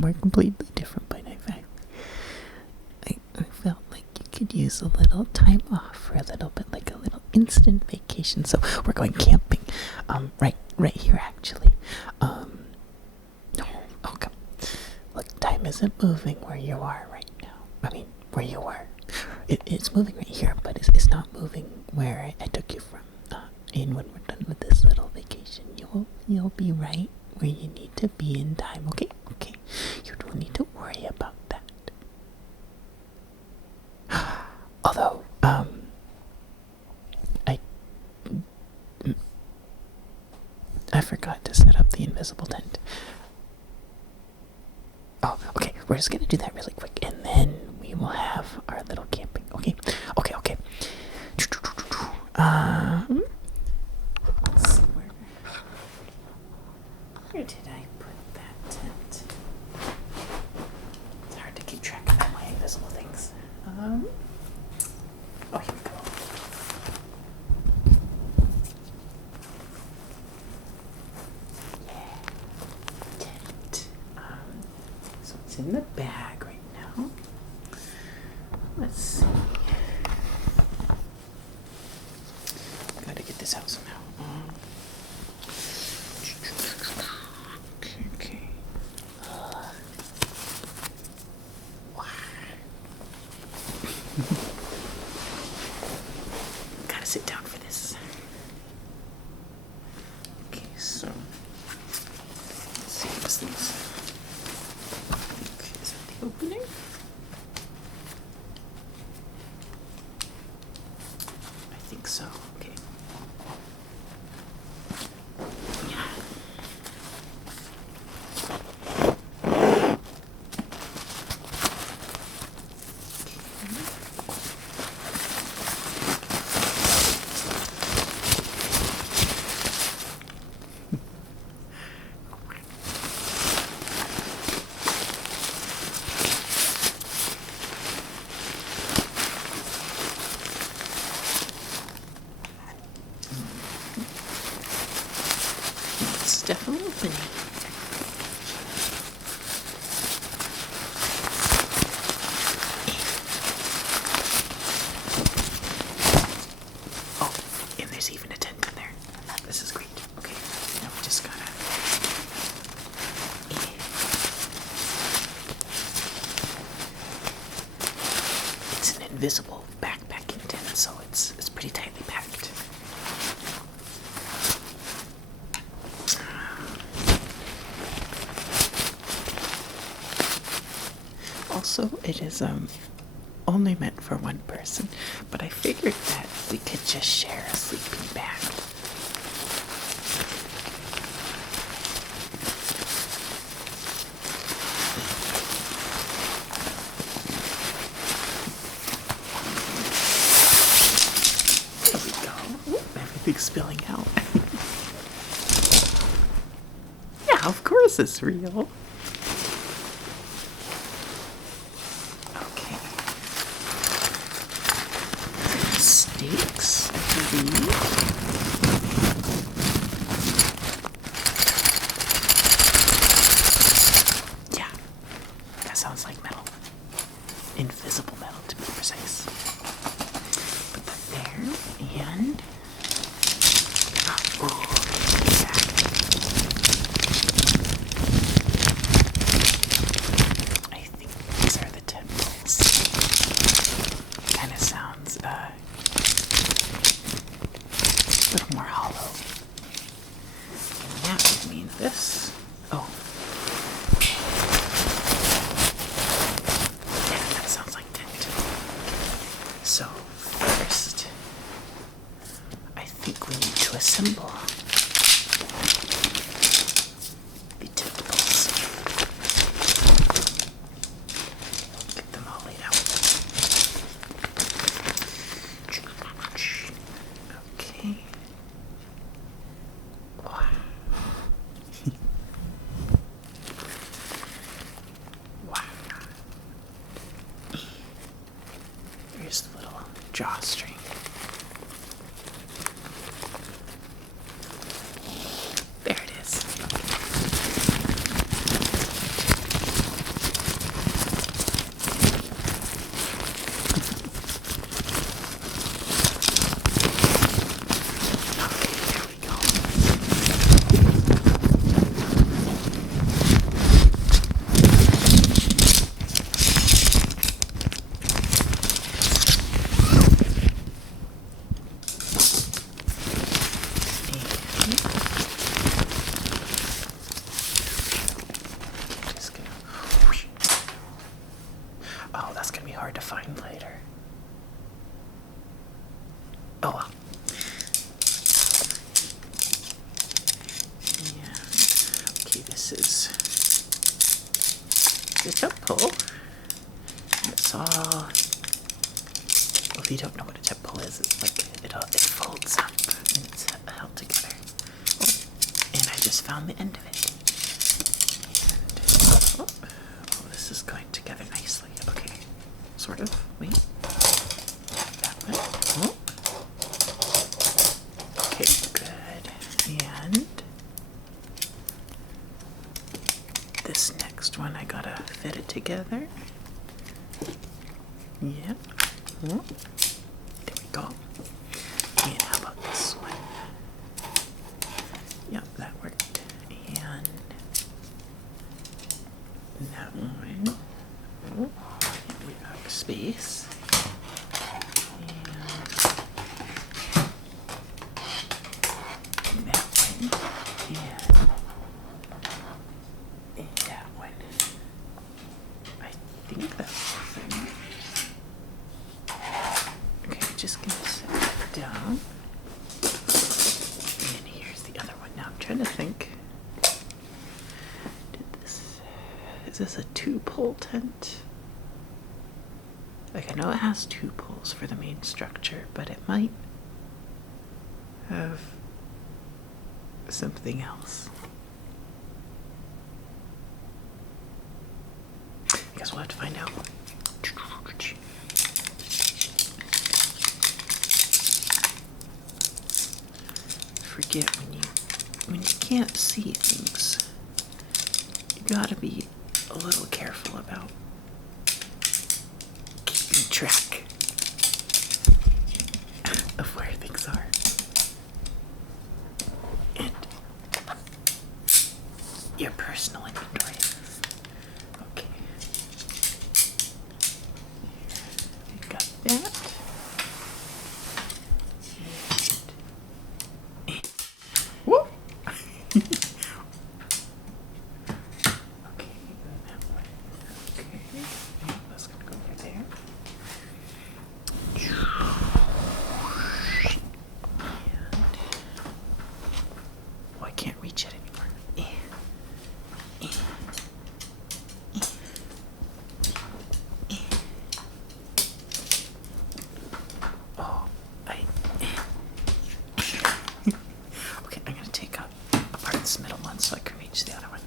somewhere completely different, but I felt like you could use a little time off for a little bit, like a little instant vacation. So we're going camping, right here actually. Oh, come. Look, time isn't moving where you are right now. I mean, where you were. It's moving right here, but it's not moving where I took you from. And when we're done with this little vacation, you'll be right where you need to be in time. Okay. You don't need to worry about that. Although, I forgot to set up the invisible tent. Oh, okay. We're just gonna do that really quick, and then we will have our little camping. Okay. Let's see where did I put that tent? It's hard to keep track of all my invisible things. Oh, here we go. Yeah, tent. So it's in the bag right now. Let's see. Gotta get this out somehow. Okay. Wow. Gotta sit down for this. Okay, so let's see what's this. Okay, is that the opening? I think so. Okay. Yeah. It's definitely opening. Oh, and there's even a tent in there. This is great. Okay, now we just gotta. It's an invisible backpacking tent, so it's pretty tightly packed. Also, it is only meant for one person, but I figured that we could just share a sleeping bag. There we go. Ooh, everything's spilling out. Yeah, of course it's real. Stakes, I believe. Yeah, that sounds like metal. Invisible metal, to be precise. Put that there, and I think these are the temples. Kind of sounds a little more hollow. And that would mean this. Oh. Yeah, that sounds like tent. So, first, I think we need to assemble the tentacles. Get them all laid out. Okay. Wow. Wow. Here's the little drawstring. Oh well. Yeah. Okay, this is the tub pull. It's all. Well, if you don't know what a tub pull is, it's like it folds up and it's held together. Oh, and I just found the end of it. And, oh, this is going together nicely. Okay, sort of. Wait. That one. Oh. Okay, good. And this next one, I gotta fit it together. Yeah. Oh. There we go. And how about this one? Yep, that worked. And that one. Oh, we got space. And that one. And that one. I think that's the thing. Okay, just gonna set that down. And here's the other one. Now I'm trying to think. Is this a 2-pole tent? Like, I know it has 2 poles for the main structure, but it might have something else. I guess we'll have to find out. Forget when you can't see things, you gotta be a little careful about keeping track of where things are. And your personal inventory. Okay. You got that. Whoop! Okay, that one. Okay, that's gonna go right there. And oh, I can't reach it anymore. Oh, okay, I'm gonna take apart this middle one so I can reach the other one.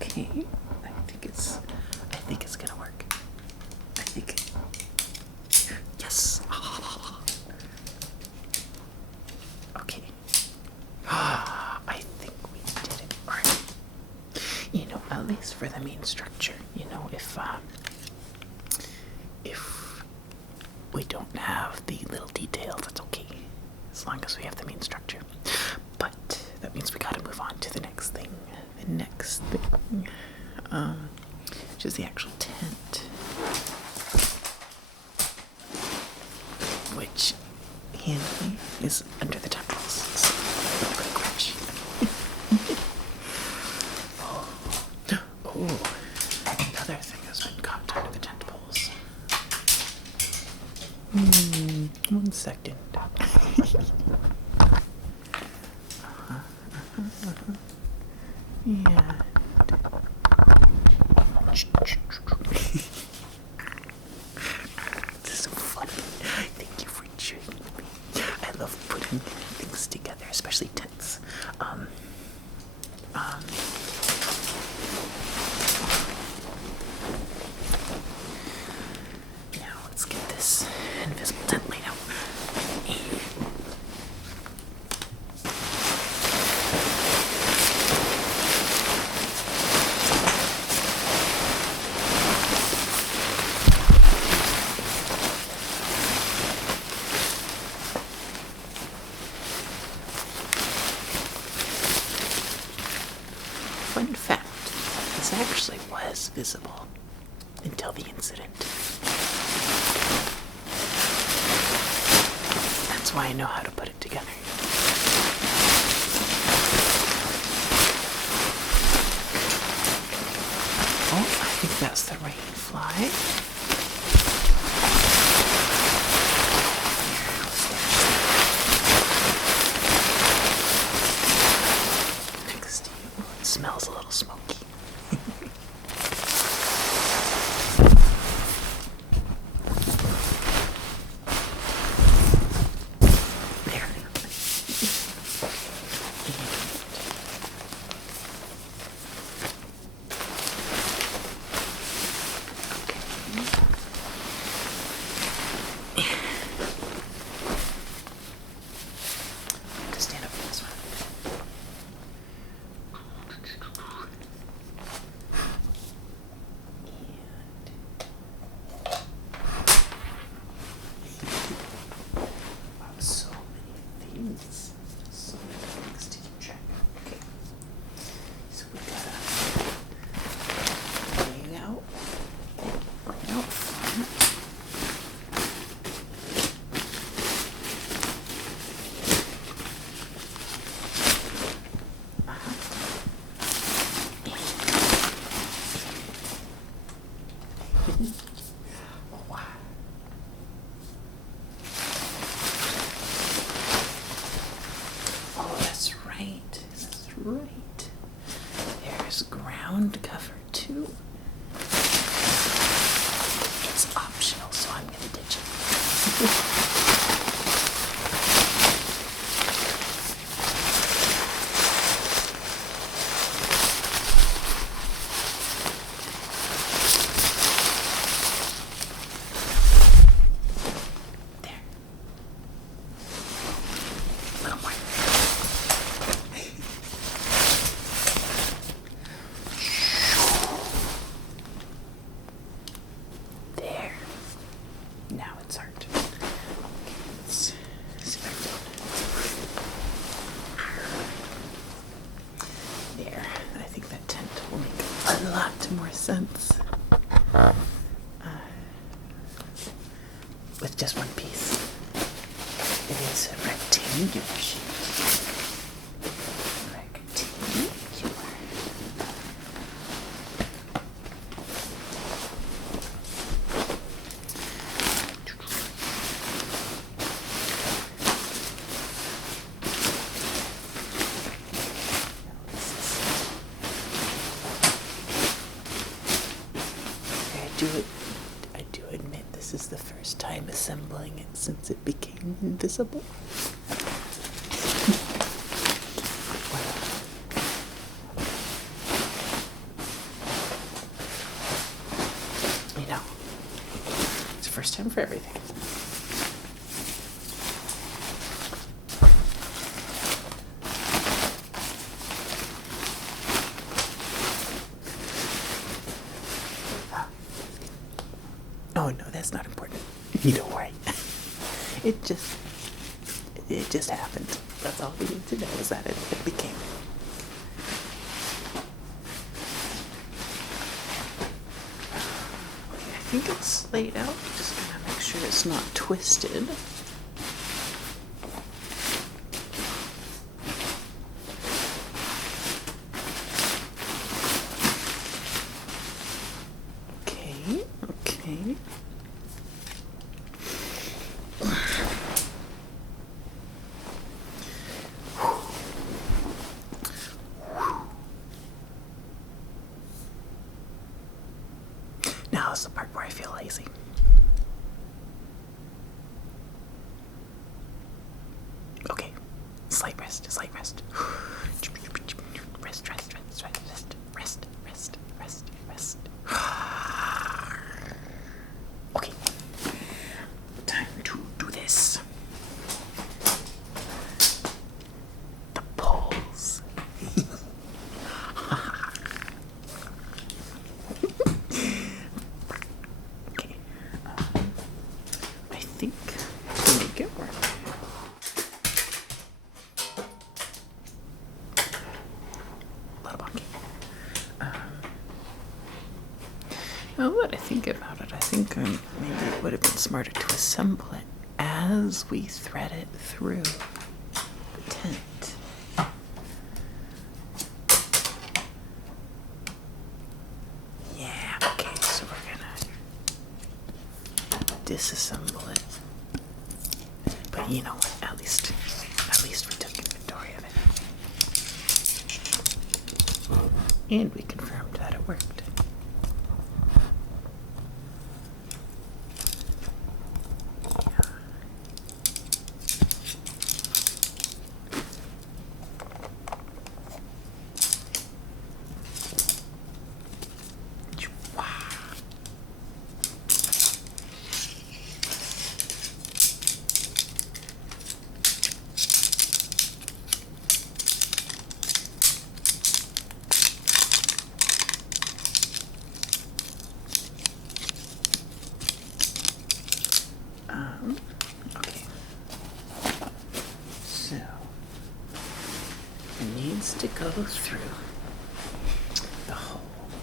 Okay, I think it's gonna work. I think. Yes. Okay. I think we did it. Or, at least for the main structure. If we don't have the little details, that's okay. As long as we have the main structure. But that means we gotta move on to the next thing. The next thing, which is the actual tent. Which, handily, is under the temples. So, quick wrench. Oh, another thing has been caught under the tent poles. 1 second. Yeah. This is so funny. Thank you for joining me. I love putting things together, especially tents. Now let's get this invisible tent laid out. Fun fact, this actually was visible until the incident. That's why I know how to put it together. that's the rain fly. Next to you. It smells a little smoky. Right. There's ground cover too. It's optional, so I'm gonna ditch it. Sense with just one piece. It is a rectangular shape. I do admit this is the first time assembling it since it became invisible. You know, it's the first time for everything. Oh no, that's not important. You don't worry. It just happened. That's all we need to know is that it became. Okay, I think it's laid out. Just gonna make sure it's not twisted. Okay. Now is the part where I feel lazy. Okay. Slight rest. Rest. Okay. Time to do this. The poles. Okay. I think to make it work. A little bonky. Now that I think about it, I think maybe it would have been smarter to assemble it as we thread it through the tent. Yeah, okay. disassemble it. But you know what? At least we took inventory of it. And we confirmed that it worked. Okay. So, it needs to go through the hole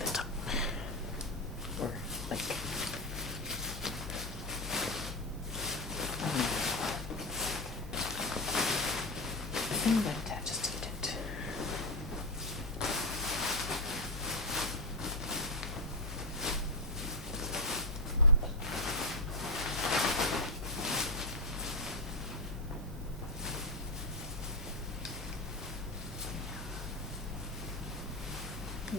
at the top. Or, like, the thing that attaches to it.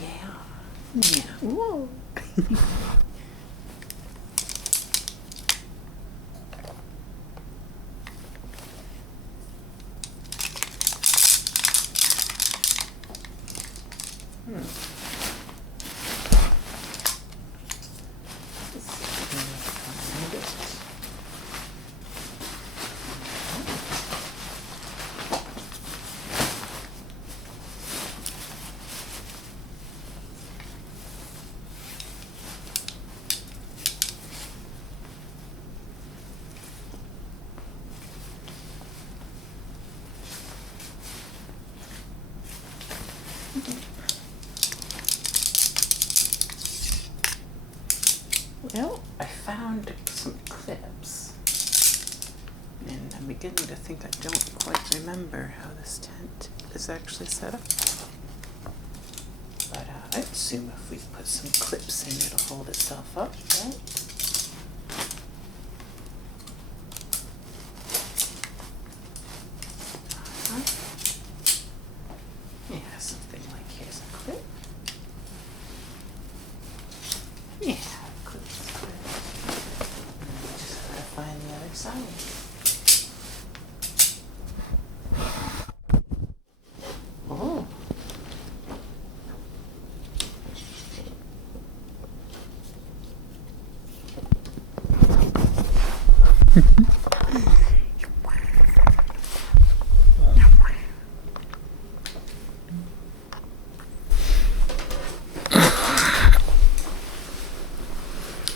Yeah. Whoa. Well, I found some clips, and I'm beginning to think I don't quite remember how this tent is actually set up. But I assume if we put some clips in, it'll hold itself up, right? Yeah, something like here's a clip. Yeah. Just gotta find the other side. Oh.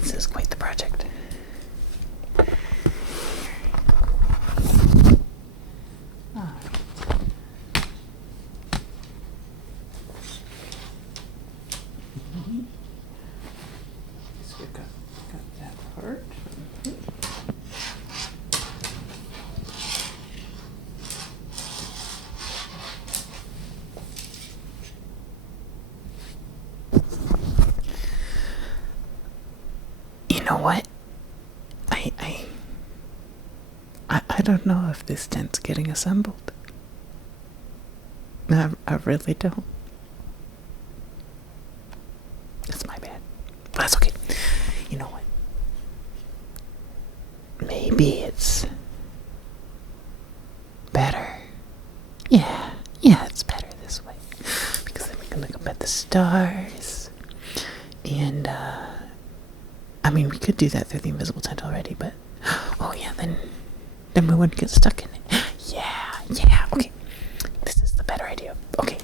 This is quite the project. So we got that part. You know what? I don't know if this tent's getting assembled. I really don't. It's my bad. But that's okay. You know what? Maybe it's better. Yeah, it's better this way. Because then we can look up at the stars. And, I mean, we could do that through the invisible tent already, but, oh yeah, then we wouldn't get stuck in it. Yeah, okay. This is the better idea. Okay.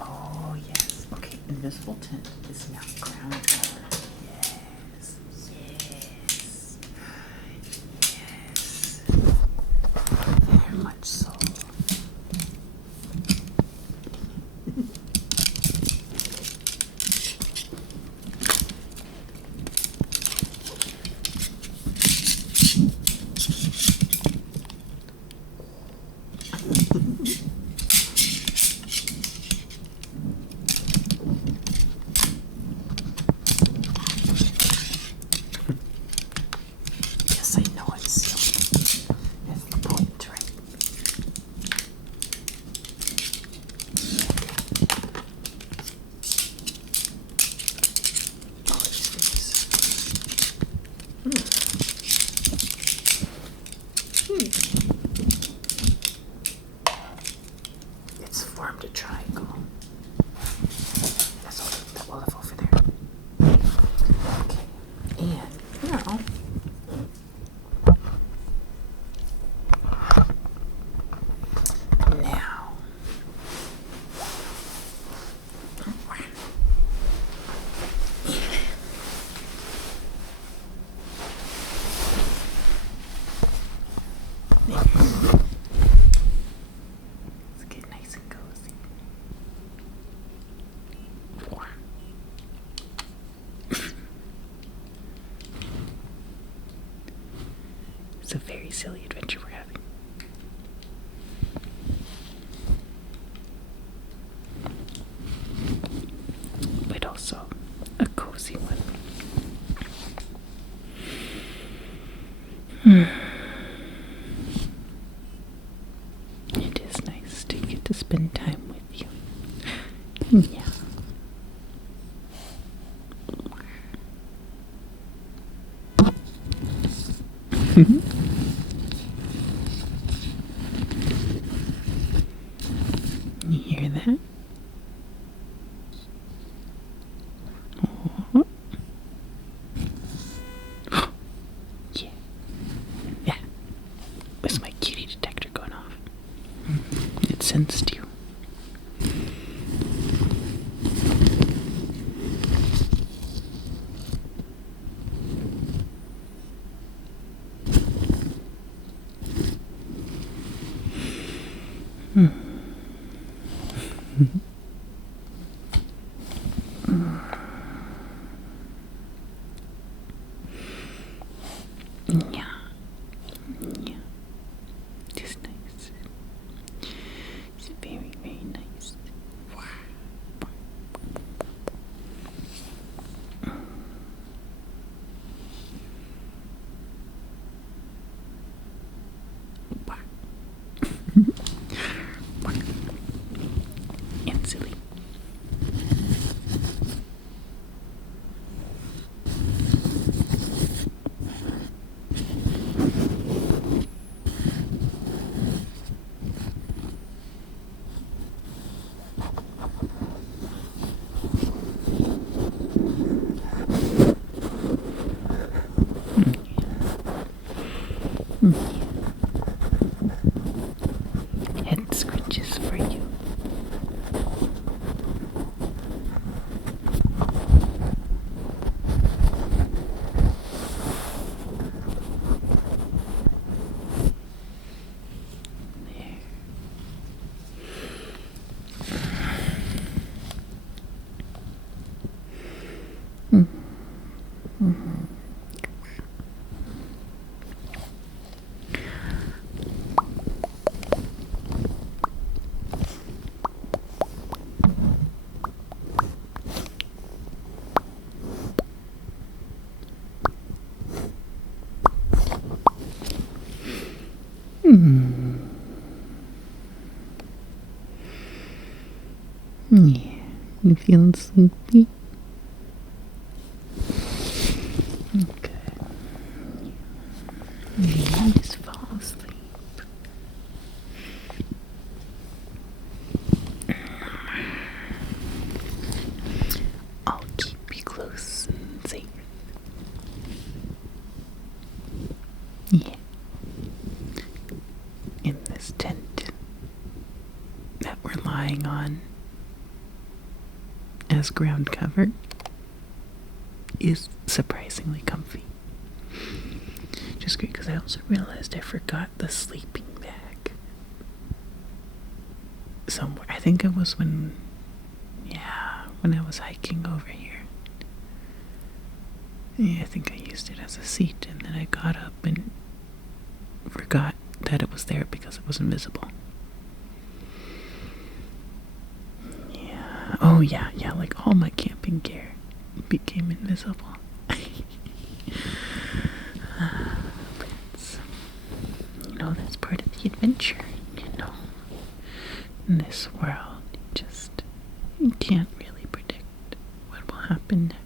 Oh, yes. Okay, invisible tent is now ground cover. Yes. Very much so. silly adventure we're having. But also a cozy one. It is nice to get to spend time with you. Yeah. You hear that? Oh. Yeah. Yeah. Where's my kitty detector going off? It sensed you. Yeah. Yeah. It's nice. It's very, very nice. And silly. Head scritches for you. There. Yeah, you feeling sleepy? Okay. Yeah, just fall asleep. I'll keep you close and safe. Yeah. In this tent that we're lying on as ground cover is surprisingly comfy. Just great because I also realized I forgot the sleeping bag somewhere. I think it was when I was hiking over here. Yeah, I think I used it as a seat, and then I got up and forgot that it was there because it was invisible. Yeah. Oh yeah, like all my camping gear became invisible. But that's part of the adventure, In this world, you can't really predict what will happen next.